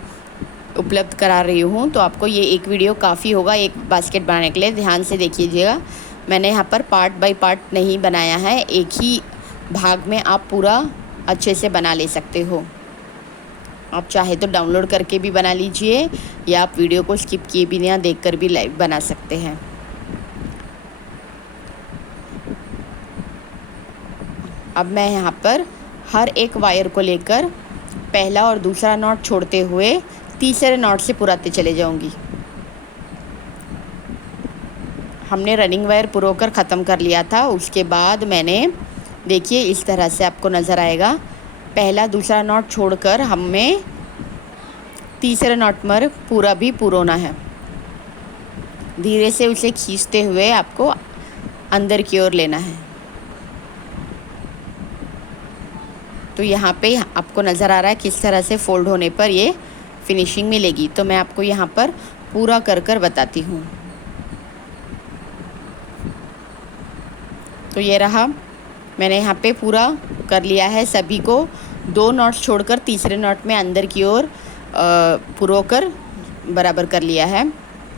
उपलब्ध करा रही हूँ। तो आपको ये एक वीडियो काफ़ी होगा एक बास्केट बनाने के लिए। ध्यान से देखिएगा, मैंने यहाँ पर पार्ट बाय पार्ट नहीं बनाया है, एक ही भाग में आप पूरा अच्छे से बना ले सकते हो। आप चाहे तो डाउनलोड करके भी बना लीजिए या आप वीडियो को स्किप किए बिना देखकर भी लाइव बना सकते हैं। अब मैं यहाँ पर हर एक वायर को लेकर पहला और दूसरा नॉट छोड़ते हुए तीसरे नॉट से पुराते चले जाऊँगी। हमने रनिंग वायर पुरोकर ख़त्म कर लिया था। उसके बाद मैंने, देखिए इस तरह से आपको नज़र आएगा, पहला दूसरा नॉट छोड़कर हमें तीसरे नॉट पर पूरा भी पुरोना है। धीरे से उसे खींचते हुए आपको अंदर की ओर लेना है। तो यहाँ पे आपको नज़र आ रहा है किस तरह से फोल्ड होने पर ये फिनिशिंग मिलेगी। तो मैं आपको यहाँ पर पूरा कर कर बताती हूँ। तो ये रहा, मैंने यहाँ पे पूरा कर लिया है सभी को। 2 नॉट्स छोड़कर तीसरे नॉट में अंदर की ओर पुरोकर बराबर कर लिया है।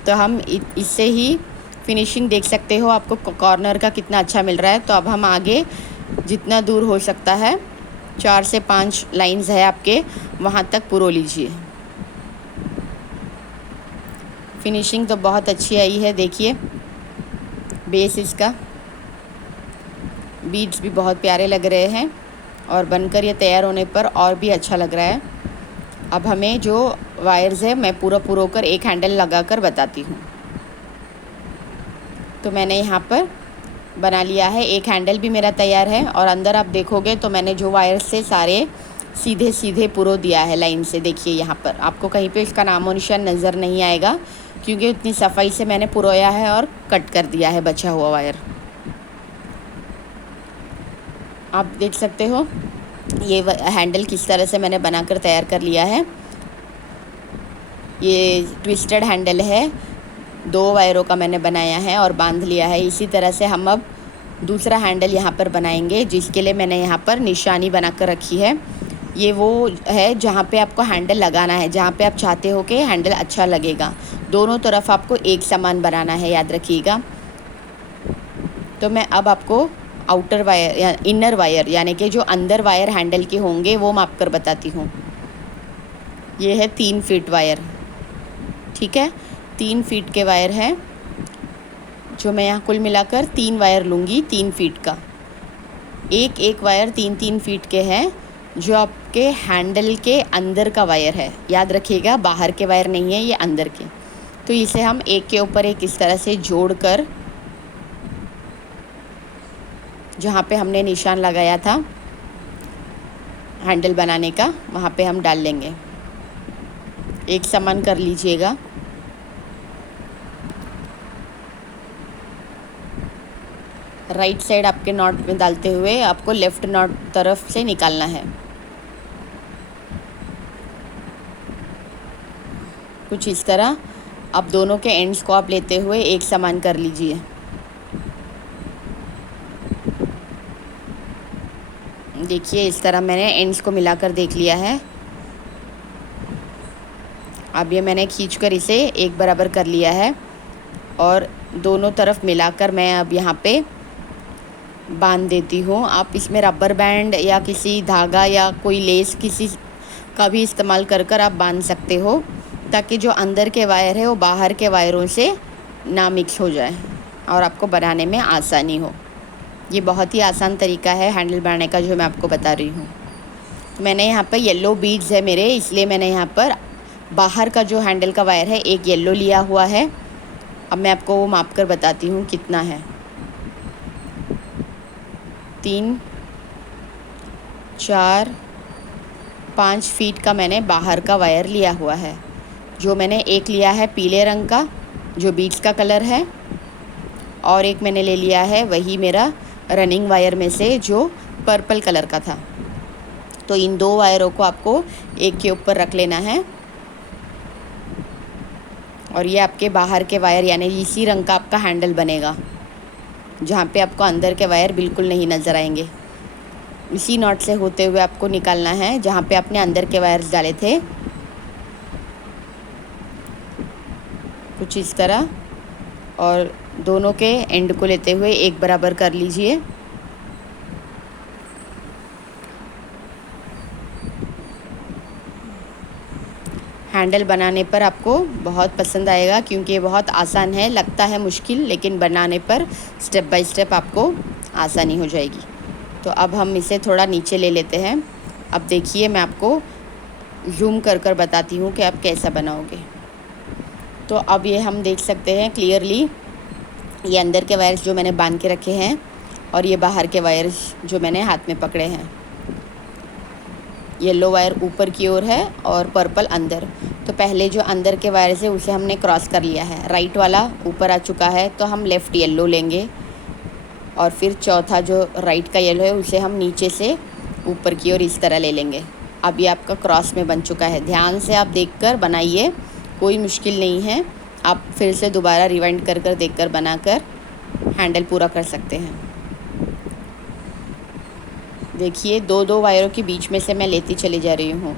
तो हम इससे ही फिनिशिंग देख सकते हो आपको कॉर्नर का कितना अच्छा मिल रहा है। तो अब हम आगे जितना दूर हो सकता है, 4 से 5 लाइंस है आपके, वहाँ तक पुरो लीजिए। फिनिशिंग तो बहुत अच्छी आई है। देखिए बेस इसका, बीड्स भी बहुत प्यारे लग रहे हैं और बनकर ये तैयार होने पर और भी अच्छा लग रहा है। अब हमें जो वायर्स है मैं पूरा पुरोकर एक हैंडल लगाकर बताती हूँ। तो मैंने यहाँ पर बना लिया है, एक हैंडल भी मेरा तैयार है। और अंदर आप देखोगे तो मैंने जो वायर्स से सारे सीधे सीधे पुरो दिया है लाइन से। देखिए यहाँ पर आपको कहीं पे इसका नामो निशान नज़र नहीं आएगा, क्योंकि उतनी सफाई से मैंने पुरोया है और कट कर दिया है बचा हुआ वायर। आप देख सकते हो ये हैंडल किस तरह से मैंने बनाकर तैयार कर लिया है। ये ट्विस्टेड हैंडल है, 2 वायरों का मैंने बनाया है और बांध लिया है। इसी तरह से हम अब दूसरा हैंडल यहाँ पर बनाएंगे, जिसके लिए मैंने यहाँ पर निशानी बनाकर रखी है। ये वो है जहाँ पे आपको हैंडल लगाना है, जहाँ पे आप चाहते हो कि हैंडल अच्छा लगेगा। दोनों तरफ आपको एक समान बनाना है, याद रखिएगा। तो मैं अब आपको आउटर वायर या इनर वायर, यानी कि जो अंदर वायर हैंडल के होंगे वो माप कर बताती हूँ। ये है 3 फीट वायर, ठीक है, 3 फीट के वायर हैं, जो मैं यहाँ कुल मिलाकर 3 वायर लूँगी 3 फीट का। एक एक वायर 3-3 फीट के हैं, जो आपके हैंडल के अंदर का वायर है। याद रखिएगा, बाहर के वायर नहीं है, ये अंदर के। तो इसे हम एक के ऊपर एक इस तरह से जोड़कर, जहाँ पे हमने निशान लगाया था हैंडल बनाने का, वहाँ पे हम डाल लेंगे। एक समान कर लीजिएगा। राइट साइड आपके नॉट में डालते हुए आपको लेफ़्ट नॉट तरफ से निकालना है। कुछ इस तरह आप दोनों के एंड्स को आप लेते हुए एक समान कर लीजिए। देखिए, इस तरह मैंने एंड्स को मिलाकर देख लिया है। अब ये मैंने खींचकर इसे एक बराबर कर लिया है और दोनों तरफ मिलाकर मैं अब यहाँ पे बांध देती हूँ। आप इसमें रबर बैंड या किसी धागा या कोई लेस किसी का भी इस्तेमाल कर आप बांध सकते हो, ताकि जो अंदर के वायर है वो बाहर के वायरों से ना मिक्स हो जाए और आपको बनाने में आसानी हो। ये बहुत ही आसान तरीका है हैंडल बनाने का, जो मैं आपको बता रही हूँ। मैंने यहाँ पर येलो बीड्स है मेरे, इसलिए मैंने यहाँ पर बाहर का जो हैंडल का वायर है एक येलो लिया हुआ है। अब मैं आपको वो माप कर बताती हूँ कितना है। 3, 4, 5 फीट का मैंने बाहर का वायर लिया हुआ है। जो मैंने एक लिया है पीले रंग का, जो बीड्स का कलर है, और एक मैंने ले लिया है वही मेरा रनिंग वायर में से जो पर्पल कलर का था। तो इन 2 वायरों को आपको एक के ऊपर रख लेना है और ये आपके बाहर के वायर, यानी इसी रंग का आपका हैंडल बनेगा, जहाँ पे आपको अंदर के वायर बिल्कुल नहीं नज़र आएंगे। इसी नॉट से होते हुए आपको निकालना है जहाँ पे आपने अंदर के वायर्स डाले थे। कुछ इस तरह, और दोनों के एंड को लेते हुए एक बराबर कर लीजिए। हैंडल बनाने पर आपको बहुत पसंद आएगा, क्योंकि ये बहुत आसान है। लगता है मुश्किल, लेकिन बनाने पर स्टेप बाय स्टेप आपको आसानी हो जाएगी। तो अब हम इसे थोड़ा नीचे ले लेते हैं। अब देखिए, मैं आपको जूम कर बताती हूँ कि आप कैसा बनाओगे। तो अब ये हम देख सकते हैं क्लियरली, ये अंदर के वायर्स जो मैंने बांध के रखे हैं और ये बाहर के वायर्स जो मैंने हाथ में पकड़े हैं। येलो वायर ऊपर की ओर है और पर्पल अंदर। तो पहले जो अंदर के वायर है उसे हमने क्रॉस कर लिया है। राइट वाला ऊपर आ चुका है, तो हम लेफ़्ट येलो लेंगे और फिर चौथा जो राइट का येलो है उसे हम नीचे से ऊपर की ओर इस तरह ले लेंगे। अब ये आपका क्रॉस में बन चुका है। ध्यान से आप देखकर बनाइए, कोई मुश्किल नहीं है। आप फिर से दोबारा रिवाइंड कर देखकर बनाकर हैंडल पूरा कर सकते हैं। देखिए, 2-2 वायरों के बीच में से मैं लेती चली जा रही हूँ।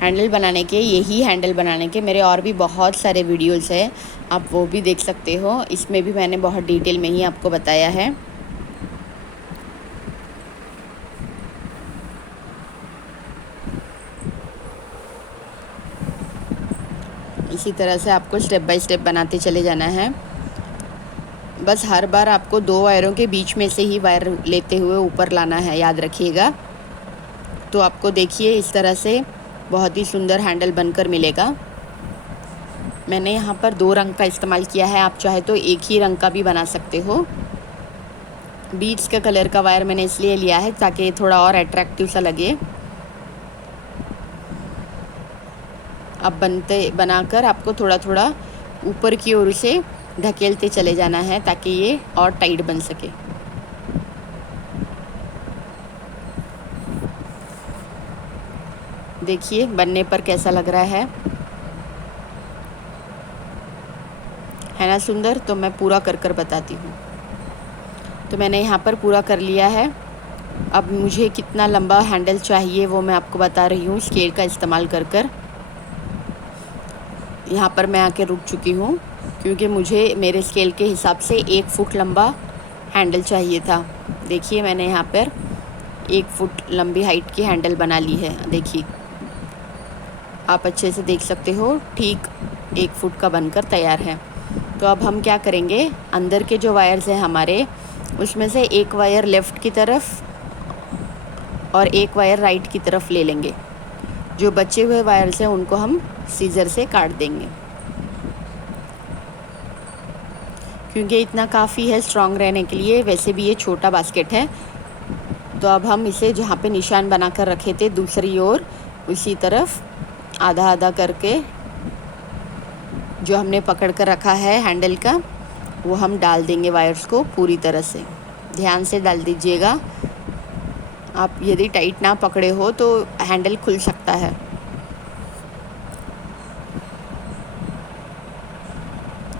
हैंडल बनाने के, यही हैंडल बनाने के मेरे और भी बहुत सारे वीडियोस हैं, आप वो भी देख सकते हो। इसमें भी मैंने बहुत डिटेल में ही आपको बताया है। इसी तरह से आपको स्टेप बाय स्टेप बनाते चले जाना है। बस हर बार आपको 2 वायरों के बीच में से ही वायर लेते हुए ऊपर लाना है, याद रखिएगा। तो आपको देखिए इस तरह से बहुत ही सुंदर हैंडल बनकर मिलेगा। मैंने यहाँ पर 2 रंग का इस्तेमाल किया है, आप चाहे तो एक ही रंग का भी बना सकते हो। बीड्स के कलर का वायर मैंने इसलिए लिया है ताकि थोड़ा और अट्रैक्टिव सा लगे। अब बनाकर आपको थोड़ा थोड़ा ऊपर की ओर से ढकेलते चले जाना है ताकि ये और टाइट बन सके। देखिए बनने पर कैसा लग रहा है ना सुंदर। तो मैं पूरा कर बताती हूँ। तो मैंने यहाँ पर पूरा कर लिया है। अब मुझे कितना लंबा हैंडल चाहिए वो मैं आपको बता रही हूँ स्केल का इस्तेमाल कर। यहाँ पर मैं आके रुक चुकी हूँ, क्योंकि मुझे मेरे स्केल के हिसाब से 1 फुट लंबा हैंडल चाहिए था। देखिए मैंने यहाँ पर 1 फुट लंबी हाइट की हैंडल बना ली है। देखिए आप अच्छे से देख सकते हो, ठीक 1 फुट का बनकर तैयार है। तो अब हम क्या करेंगे, अंदर के जो वायर्स हैं हमारे उसमें से एक वायर लेफ़्ट की तरफ और एक वायर राइट की तरफ ले लेंगे। जो बचे हुए वायर्स हैं उनको हम सीज़र से काट देंगे, क्योंकि इतना काफ़ी है स्ट्रॉन्ग रहने के लिए। वैसे भी ये छोटा बास्केट है, तो अब हम इसे जहाँ पे निशान बना कर रखे थे दूसरी ओर, उसी तरफ आधा आधा करके जो हमने पकड़ कर रखा है हैंडल का, वो हम डाल देंगे वायर्स को पूरी तरह से। ध्यान से डाल दीजिएगा, आप यदि टाइट ना पकड़े हो तो हैंडल खुल सकता है।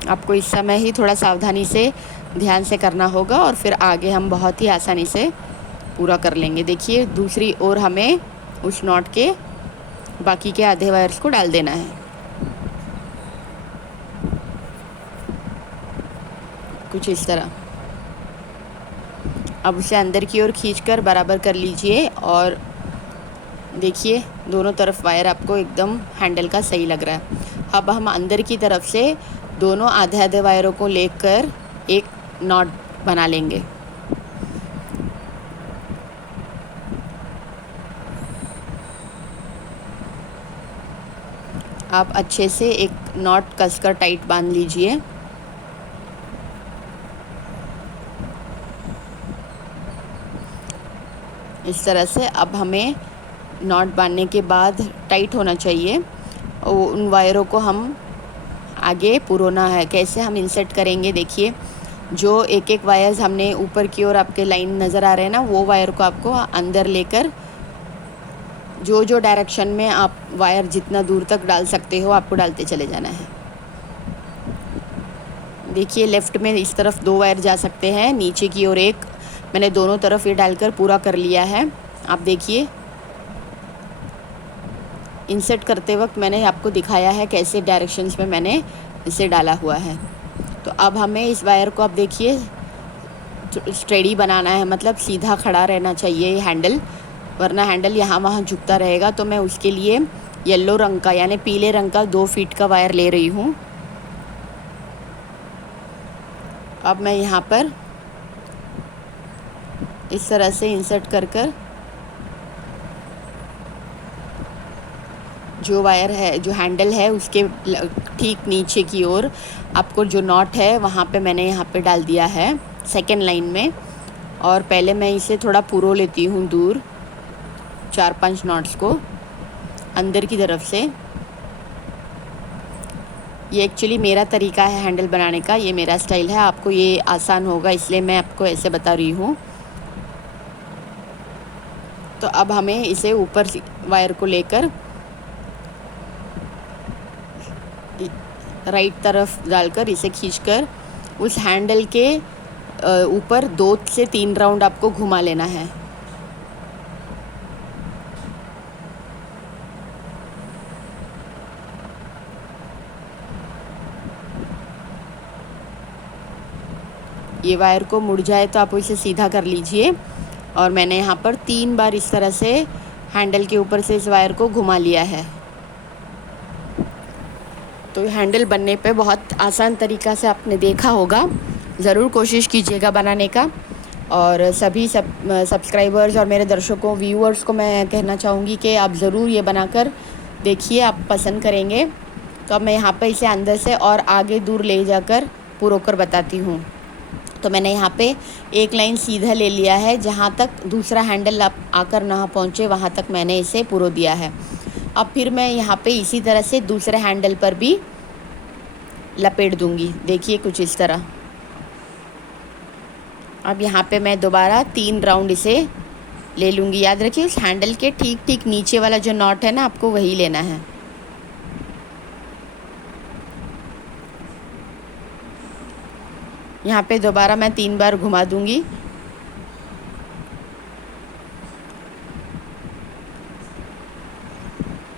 आपको इस समय ही थोड़ा सावधानी से ध्यान से करना होगा और फिर आगे हम बहुत ही आसानी से पूरा कर लेंगे। देखिए दूसरी ओर हमें उस नॉट के बाकी के आधे वायर्स को डाल देना है, कुछ इस तरह। अब उसे अंदर की ओर खींचकर बराबर कर लीजिए और देखिए दोनों तरफ वायर आपको एकदम हैंडल का सही लग रहा है। अब हम अंदर की तरफ से दोनों आधे आधे वायरों को लेकर एक नॉट बना लेंगे। आप अच्छे से एक नॉट कसकर टाइट बांध लीजिए। इस तरह से अब हमें नॉट बांधने के बाद टाइट होना चाहिए और उन वायरों को हम आगे पुरोना है। कैसे हम इंसर्ट करेंगे, देखिए जो एक एक वायर्स हमने ऊपर की ओर आपके लाइन नज़र आ रहे हैं ना, वो वायर को आपको अंदर लेकर जो जो डायरेक्शन में आप वायर जितना दूर तक डाल सकते हो आपको डालते चले जाना है। देखिए लेफ़्ट में इस तरफ 2 वायर जा सकते हैं, नीचे की ओर एक। मैंने दोनों तरफ ये डालकर पूरा कर लिया है। आप देखिए इंसर्ट करते वक्त मैंने आपको दिखाया है कैसे डायरेक्शंस में मैंने इसे डाला हुआ है। तो अब हमें इस वायर को, आप देखिए स्टेडी बनाना है, मतलब सीधा खड़ा रहना चाहिए हैंडल, वरना हैंडल यहाँ वहाँ झुकता रहेगा। तो मैं उसके लिए येलो रंग का यानी पीले रंग का 2 फीट का वायर ले रही हूँ। अब मैं यहाँ पर इस तरह से इंसर्ट कर कर जो वायर है, जो हैंडल है, उसके ठीक नीचे की ओर आपको जो नॉट है वहाँ पे मैंने यहाँ पे डाल दिया है सेकेंड लाइन में। और पहले मैं इसे थोड़ा पुरो लेती हूँ दूर, 4-5 नॉट्स को अंदर की तरफ से। ये एक्चुअली मेरा तरीका है हैंडल बनाने का, ये मेरा स्टाइल है। आपको ये आसान होगा इसलिए मैं आपको ऐसे बता रही हूँ। तो अब हमें इसे ऊपर वायर को लेकर राइट तरफ डालकर इसे खींचकर उस हैंडल के ऊपर 2 से 3 राउंड आपको घुमा लेना है। ये वायर को मुड़ जाए तो आप इसे सीधा कर लीजिए। और मैंने यहाँ पर 3 बार इस तरह से हैंडल के ऊपर से इस वायर को घुमा लिया है। तो हैंडल बनने पे बहुत आसान तरीक़ा से आपने देखा होगा, ज़रूर कोशिश कीजिएगा बनाने का। और सभी सब्सक्राइबर्स और मेरे दर्शकों, व्यूअर्स को मैं कहना चाहूँगी कि आप ज़रूर ये बनाकर देखिए, आप पसंद करेंगे। तो अब मैं यहाँ पे इसे अंदर से और आगे दूर ले जाकर पुरोकर बताती हूँ। तो मैंने यहाँ पे एक लाइन सीधा ले लिया है, जहाँ तक दूसरा हैंडल आकर ना पहुँचे वहाँ तक मैंने इसे पुरो दिया है। अब फिर मैं यहाँ पे इसी तरह से दूसरे हैंडल पर भी लपेट दूँगी, देखिए कुछ इस तरह। अब यहाँ पे मैं दोबारा 3 राउंड इसे ले लूँगी। याद रखिए उस हैंडल के ठीक ठीक नीचे वाला जो नॉट है ना, आपको वही लेना है। यहाँ पे दोबारा मैं 3 बार घुमा दूँगी।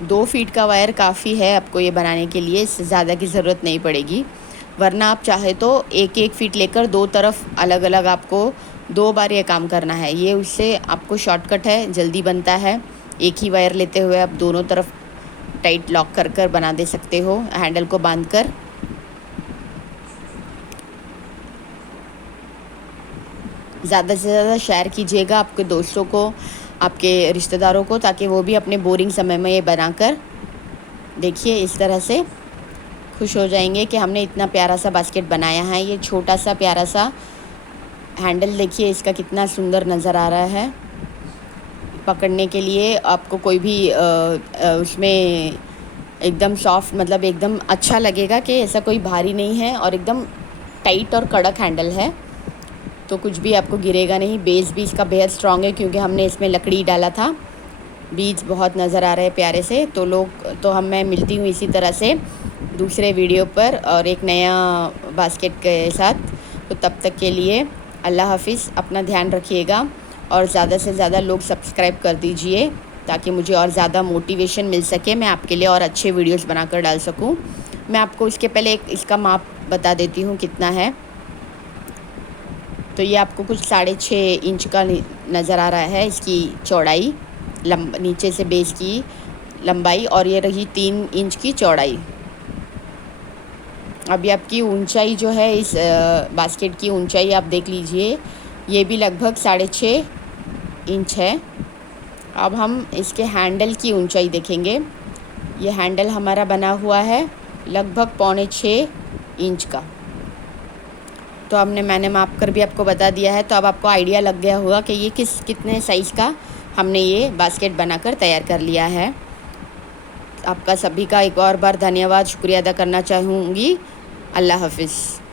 दो फीट का वायर काफ़ी है आपको ये बनाने के लिए, इससे ज़्यादा की ज़रूरत नहीं पड़ेगी। वरना आप चाहे तो 1-1 फीट लेकर 2 तरफ अलग अलग आपको 2 बार ये काम करना है। ये उससे आपको शॉर्टकट है, जल्दी बनता है। एक ही वायर लेते हुए आप दोनों तरफ टाइट लॉक कर कर बना दे सकते हो हैंडल को बांध कर। ज़्यादा से ज़्यादा शेयर कीजिएगा आपके दोस्तों को, आपके रिश्तेदारों को, ताकि वो भी अपने बोरिंग समय में ये बनाकर देखिए। इस तरह से खुश हो जाएंगे कि हमने इतना प्यारा सा बास्केट बनाया है। ये छोटा सा प्यारा सा हैंडल देखिए इसका कितना सुंदर नज़र आ रहा है। पकड़ने के लिए आपको कोई भी उसमें एकदम सॉफ्ट, मतलब एकदम अच्छा लगेगा कि ऐसा कोई भारी नहीं है, और एकदम टाइट और कड़क हैंडल है, तो कुछ भी आपको गिरेगा नहीं। बेस भी इसका बेहद स्ट्रॉन्ग है क्योंकि हमने इसमें लकड़ी डाला था। बीज बहुत नज़र आ रहे हैं प्यारे से। तो मैं मिलती हूँ इसी तरह से दूसरे वीडियो पर और एक नया बास्केट के साथ। तो तब तक के लिए अल्लाह हाफिज़, अपना ध्यान रखिएगा और ज़्यादा से ज़्यादा लोग सब्सक्राइब कर दीजिए ताकि मुझे और ज़्यादा मोटिवेशन मिल सके, मैं आपके लिए और अच्छे वीडियोस बनाकर डाल सकूं। मैं आपको इसके पहले इसका माप बता देती हूँ कितना है। तो ये आपको कुछ 6.5 इंच का नज़र आ रहा है इसकी चौड़ाई, नीचे से बेस की लंबाई, और ये रही 3 इंच की चौड़ाई। अभी आपकी ऊंचाई जो है, इस बास्केट की ऊंचाई आप देख लीजिए, ये भी लगभग 6.5 इंच है। अब हम इसके हैंडल की ऊंचाई देखेंगे। ये हैंडल हमारा बना हुआ है लगभग 6.25 इंच का। तो मैंने माप कर भी आपको बता दिया है, तो अब आपको आइडिया लग गया होगा कि ये कितने साइज़ का हमने ये बास्केट बनाकर तैयार कर लिया है। आपका सभी का एक और बार धन्यवाद, शुक्रिया अदा करना चाहूँगी। अल्लाह हाफिज़।